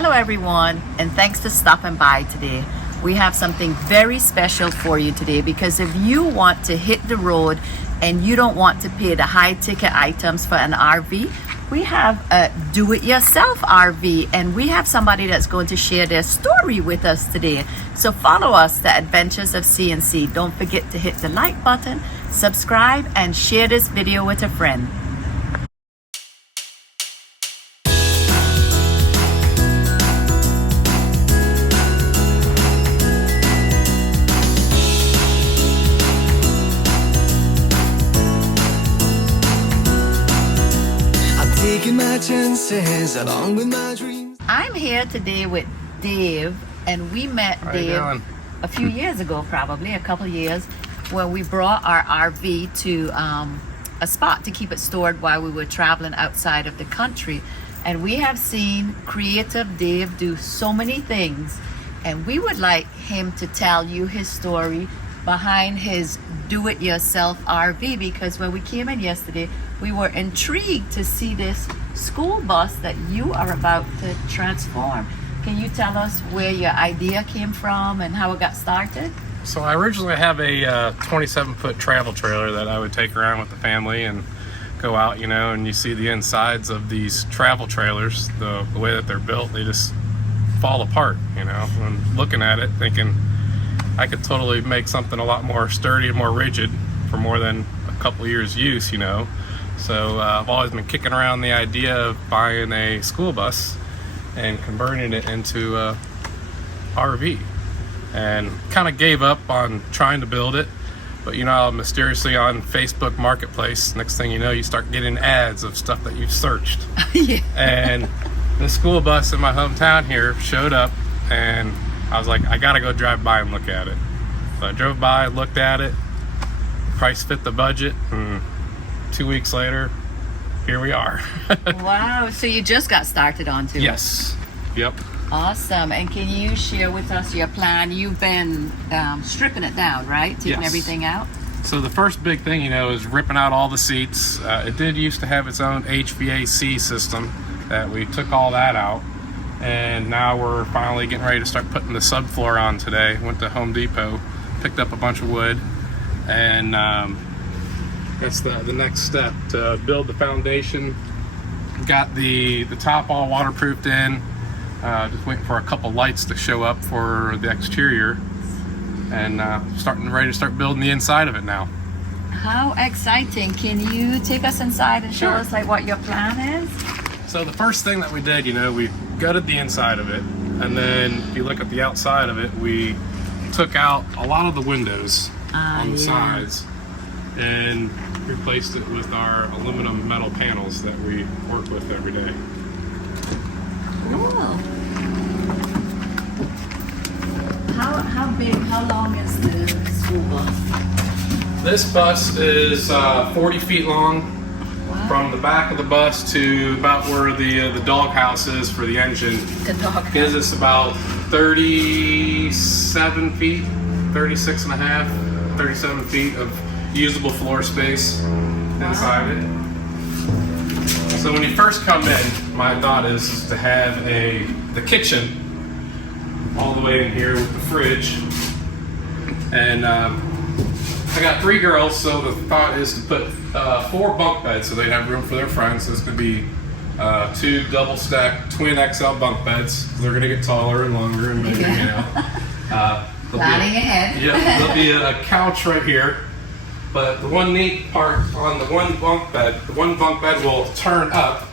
Hello everyone, and thanks for stopping by today. We have something very special for you today because if you want to hit the road and you don't want to pay the high ticket items for an RV, we have a do-it-yourself RV, and we have somebody that's going to share their story with us today. So follow us, The Adventures of CNC. Don't forget to hit the like button, subscribe, and share this video with a friend. Taking my chances along with my dreams. I'm here today with Dave, and we met Dave a few years ago, probably a couple of years, where we brought our RV to a spot to keep it stored while we were traveling outside of the country. And we have seen creative Dave do so many things, and we would like him to tell you his story behind his do-it-yourself RV, because when we came in yesterday, we were intrigued to see this school bus that you are about to transform. Can you tell us where your idea came from and how it got started? So I originally have a 27-foot travel trailer that I would take around with the family and go out, and you see the insides of these travel trailers, the way that they're built, they just fall apart, and looking at it thinking I could totally make something a lot more sturdy and more rigid for more than a couple years use, So I've always been kicking around the idea of buying a school bus and converting it into a RV, and kind of gave up on trying to build it. But mysteriously on Facebook Marketplace, next thing you know, you start getting ads of stuff that you've searched. Yeah. And the school bus in my hometown here showed up, and I was like, I gotta go drive by and look at it. So I drove by, looked at it, price fit the budget, and 2 weeks later, here we are. Wow, so you just got started onto it. Yes. Yep. Awesome. And can you share with us your plan? You've been stripping it down, right? Taking Yes. everything out? So the first big thing, is ripping out all the seats. It did used to have its own HVAC system that we took all that out. And now we're finally getting ready to start putting the subfloor on today. Went to Home Depot, picked up a bunch of wood, and that's the next step, to build the foundation. Got the top all waterproofed in. Just waiting for a couple lights to show up for the exterior, and ready to start building the inside of it now. How exciting. Can you take us inside and show Sure. us what your plan is? So the first thing that we did, we gutted the inside of it, and then if you look at the outside of it, we took out a lot of the windows on the sides and replaced it with our aluminum metal panels that we work with every day. Cool. How big, how long is the school bus? This bus is 40 feet long. Wow. From the back of the bus to about where the dog house is for the engine. The dog. Gives us about 37 feet, 36 and a half, 37 feet of usable floor space inside it. So when you first come in, my thought is to have the kitchen all the way in here with the fridge. And I got 3 girls, so the thought is to put 4 bunk beds so they have room for their friends. So this could be 2 double stacked twin XL bunk beds. They're gonna get taller and longer and bigger, Planning ahead. Yeah, there'll be a couch right here. But the one neat part on the one bunk bed will turn up.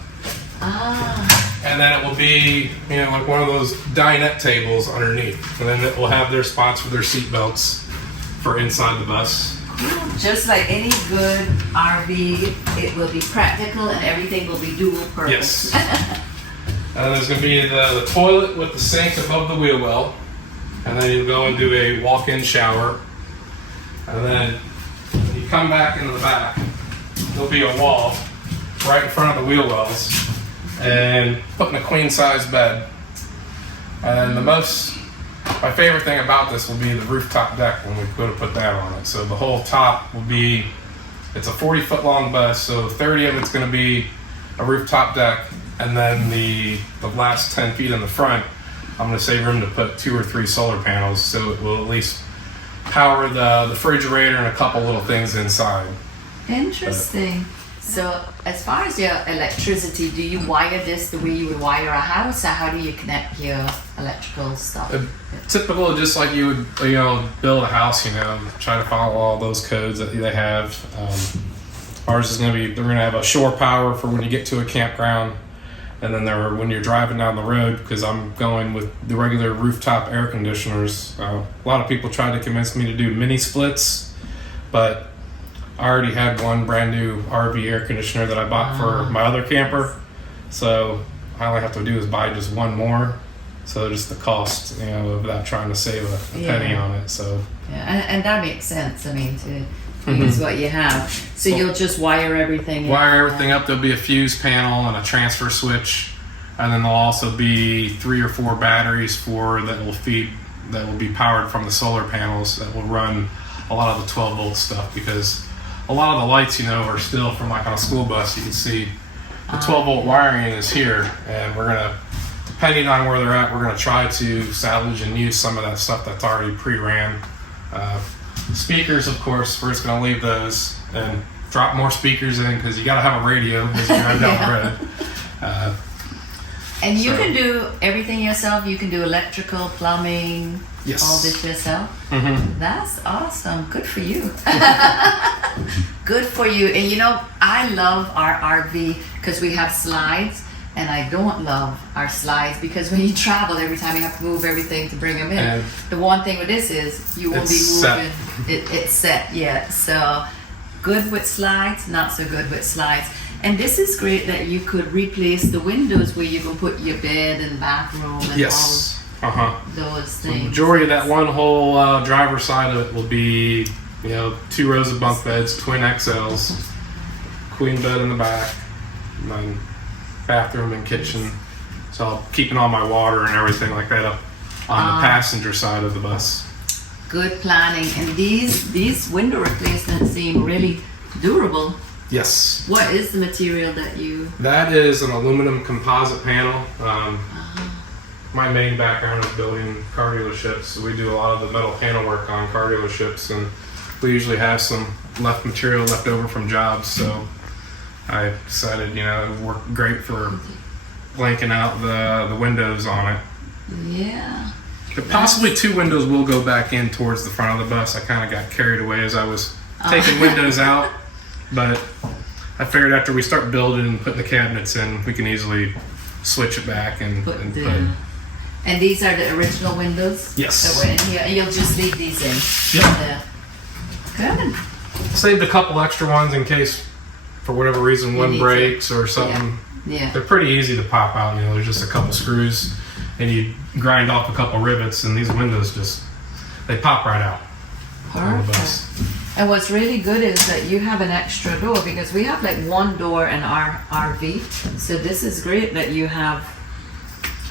And then it will be, like one of those dinette tables underneath. And then it will have their spots for their seat belts for inside the bus. Just like any good RV, it will be practical and everything will be dual purpose. Yes. And there's going to be the toilet with the sink above the wheel well. And then you'll go and do a walk-in shower. And then when you come back into the back, there'll be a wall right in front of the wheel wells. And putting a queen-size bed. And my favorite thing about this will be the rooftop deck when we go to put that on it. So the whole top will be, it's a 40-foot long bus, so 30 of it's going to be a rooftop deck, and then the last 10 feet in the front, I'm going to save room to put 2 or 3 solar panels, so it will at least power the refrigerator and a couple little things inside. Interesting. So as far as your electricity, do you wire this the way you would wire a house, or how do you connect your electrical stuff? Typical, just like you would, build a house, try to follow all those codes that they have. Ours is going to be, they're going to have a shore power for when you get to a campground. And then when you're driving down the road, because I'm going with the regular rooftop air conditioners. A lot of people try to convince me to do mini splits, but I already had one brand new RV air conditioner that I bought for my other camper. So all I have to do is buy just one more. So just the cost, of that, trying to save a penny on it. So yeah, and that makes sense. I mean, to use what you have. So you'll just wire everything. Wire everything up. There'll be a fuse panel and a transfer switch, and then there'll also be 3 or 4 batteries that will be powered from the solar panels that will run a lot of the 12 volt stuff, because a lot of the lights, are still from like on a school bus. You can see the 12 volt wiring is here, and we're gonna, depending on where they're at, we're gonna try to salvage and use some of that stuff that's already pre-ran. Speakers, of course, we're just gonna leave those and drop more speakers in, because you gotta have a radio as you drive down the road. And you can do everything yourself. You can do electrical, plumbing, Yes. all this yourself. That's awesome. Good for you. Good for you. And I love our RV because we have slides, and I don't love our slides because when you travel, every time you have to move everything to bring them in. And the one thing with this is you won't be moving. It's set, yeah. So good with slides, not so good with slides. And this is great that you could replace the windows where you can put your bed and bathroom and Yes. all those things. The majority of that one whole driver's side of it will be, 2 rows of bunk beds, twin XLs, queen bed in the back, and then bathroom and kitchen. So I'm keeping all my water and everything like that up on the passenger side of the bus. Good planning. And these window replacements seem really durable. Yes. What is the material that you... That is an aluminum composite panel. My main background is building car dealerships. So we do a lot of the metal panel work on car dealerships, and we usually have some material left over from jobs. So I decided, it would work great for blanking out the windows on it. Yeah. But possibly 2 windows will go back in towards the front of the bus. I kind of got carried away as I was taking windows out, but I figured after we start building and putting the cabinets in, we can easily switch it back and put. And these are the original windows? Yes. That went in here, and you'll just leave these in? Yeah. Good. Saved a couple extra ones in case, for whatever reason, one breaks or something. Yeah. They're pretty easy to pop out. There's just a couple screws, and you grind off a couple rivets, and these windows they pop right out on the bus. And what's really good is that you have an extra door, because we have like one door in our RV. So this is great that you have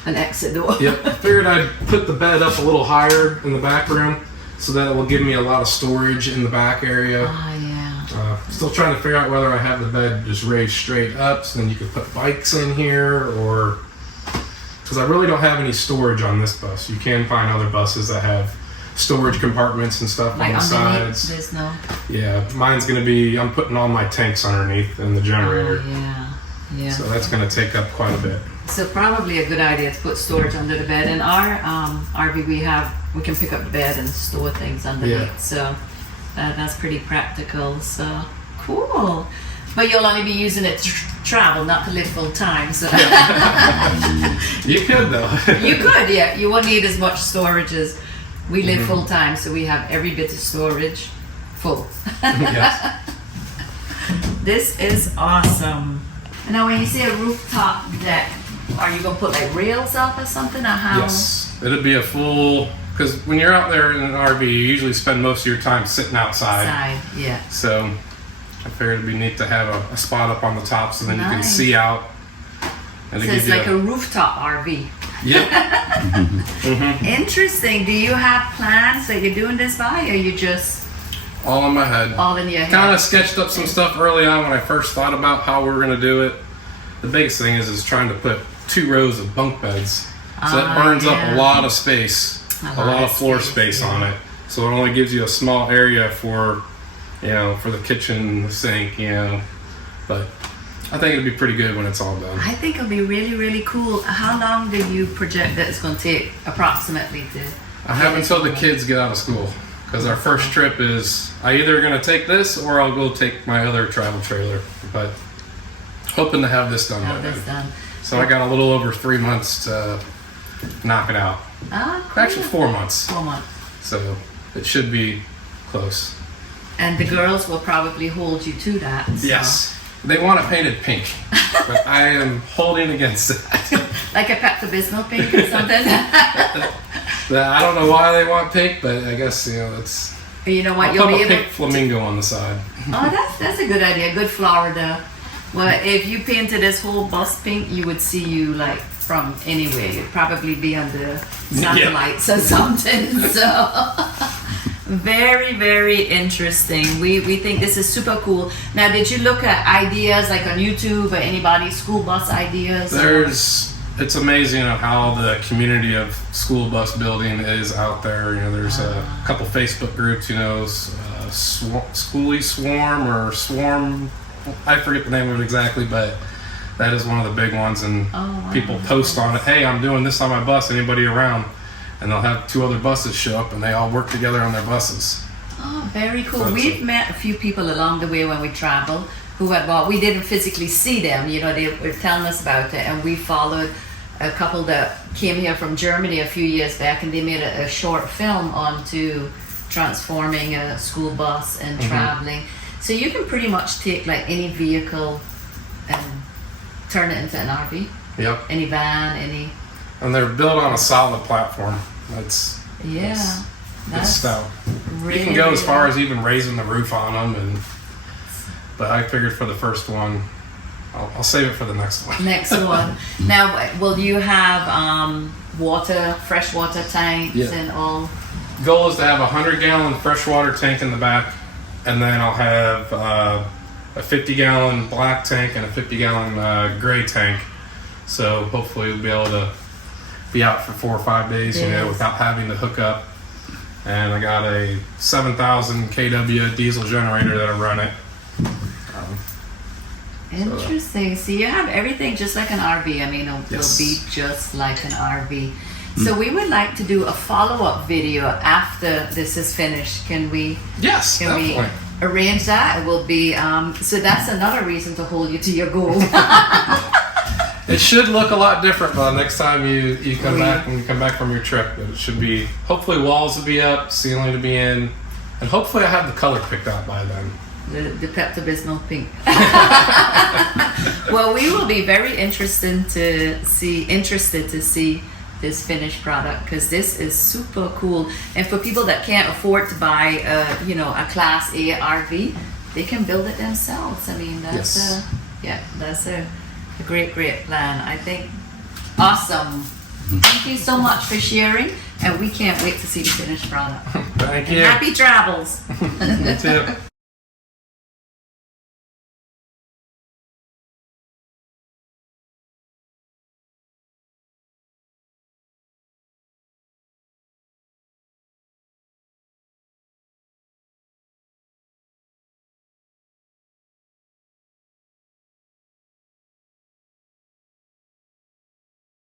an exit door. Yep. I figured I'd put the bed up a little higher in the back room so that it will give me a lot of storage in the back area. Yeah. Still trying to figure out whether I have the bed just raised straight up so then you could put bikes in here, or because I really don't have any storage on this bus. You can find other buses that have storage compartments and stuff Like on the underneath, sides. there's no... Yeah, mine's going to be, I'm putting all my tanks underneath and the generator. Yeah. So that's going to take up quite a bit. So probably a good idea to put storage under the bed. In our RV we can pick up the bed and store things underneath. Yeah. So that's pretty practical. So cool. But you'll only be using it to travel, not to live full time. So You could though. you could, yeah. You won't need as much storage as we live full time. So we have every bit of storage full. Yes. This is awesome. Now, when you say a rooftop deck, are you gonna put like rails up or something, or how? Yes, it'll be a full, because when you're out there in an RV, you usually spend most of your time sitting outside. Side, yeah. So I figured it'd be neat to have a spot up on the top so then you can Nice. see out. And So to it's give you like a rooftop RV. Yep, Interesting. Do you have plans that you're doing this by, or you just all in my head. all in your head? Kind of sketched up some stuff early on when I first thought about how we were going to do it. the biggest thing is trying to put 2 rows of bunk beds. So that burns up a lot of space, a lot of floor space on it. So it only gives you a small area for, for the kitchen, the sink, But I think it'll be pretty good when it's all done. I think it'll be really, really cool. How long do you project that it's going to take approximately to? I have until the kids get out of school. Because our first trip is, I either going to take this or I'll go take my other travel trailer. But hoping to have this done by then. So I got a little over 3 months to knock it out. Cool. Actually 4 months. 4 months. So it should be close. And the girls will probably hold you to that. So. Yes. They want it painted pink. But I am holding against it. Like a Pepto-Bismol pink or something? I don't know why they want pink, but I guess, it's... You know what? I'll put a pink flamingo on the side. Oh, that's a good idea. Good Florida. Well, if you painted this whole bus pink, you would see you like from anywhere. You'd probably be under satellites or something. So very, very interesting. We think this is super cool. Now, did you look at ideas like on YouTube or anybody's school bus ideas? It's amazing how the community of school bus building is out there. There's a couple Facebook groups, Schoolie Swarm or Swarm. I forget the name of it exactly, but that is one of the big ones. And people post on it, hey, I'm doing this on my bus, anybody around? And they'll have 2 other buses show up and they all work together on their buses. Oh, very cool. We've met a few people along the way when we travel who had bought. We didn't physically see them, they were telling us about it, and we followed a couple that came here from Germany a few years back, and they made a short film onto transforming a school bus and traveling. So you can pretty much take like any vehicle and turn it into an RV. Yep. Any van, any. And they're built on a solid platform. That's good stuff. Really, you can go as far as even raising the roof on them, but I figured for the first one, I'll save it for the next one. Next one. Now, will you have freshwater tanks and all? Goal is to have a 100-gallon freshwater tank in the back, and then I'll have a 50-gallon black tank and a 50-gallon gray tank. So hopefully we'll be able to be out for 4 or 5 days, without having to hook up. And I got a 7,000 kW diesel generator that'll run it. Interesting. So you have everything just like an RV. I mean, it'll be just like an RV. So we would like to do a follow-up video after this is finished. Can we? Yes, definitely. We arrange that? It will be. So that's another reason to hold you to your goal. It should look a lot different by the next time you come back when you come back from your trip. But it should be. Hopefully, walls will be up, ceiling to be in, and hopefully, I have the color picked out by then. The Pepto-Bismol pink. Well, we will be very interested to see this finished product, because this is super cool. And for people that can't afford to buy a Class A RV, they can build it themselves. I mean, that's a great plan. I think awesome. Thank you so much for sharing, and we can't wait to see the finished product. Thank you. And happy travels. You too.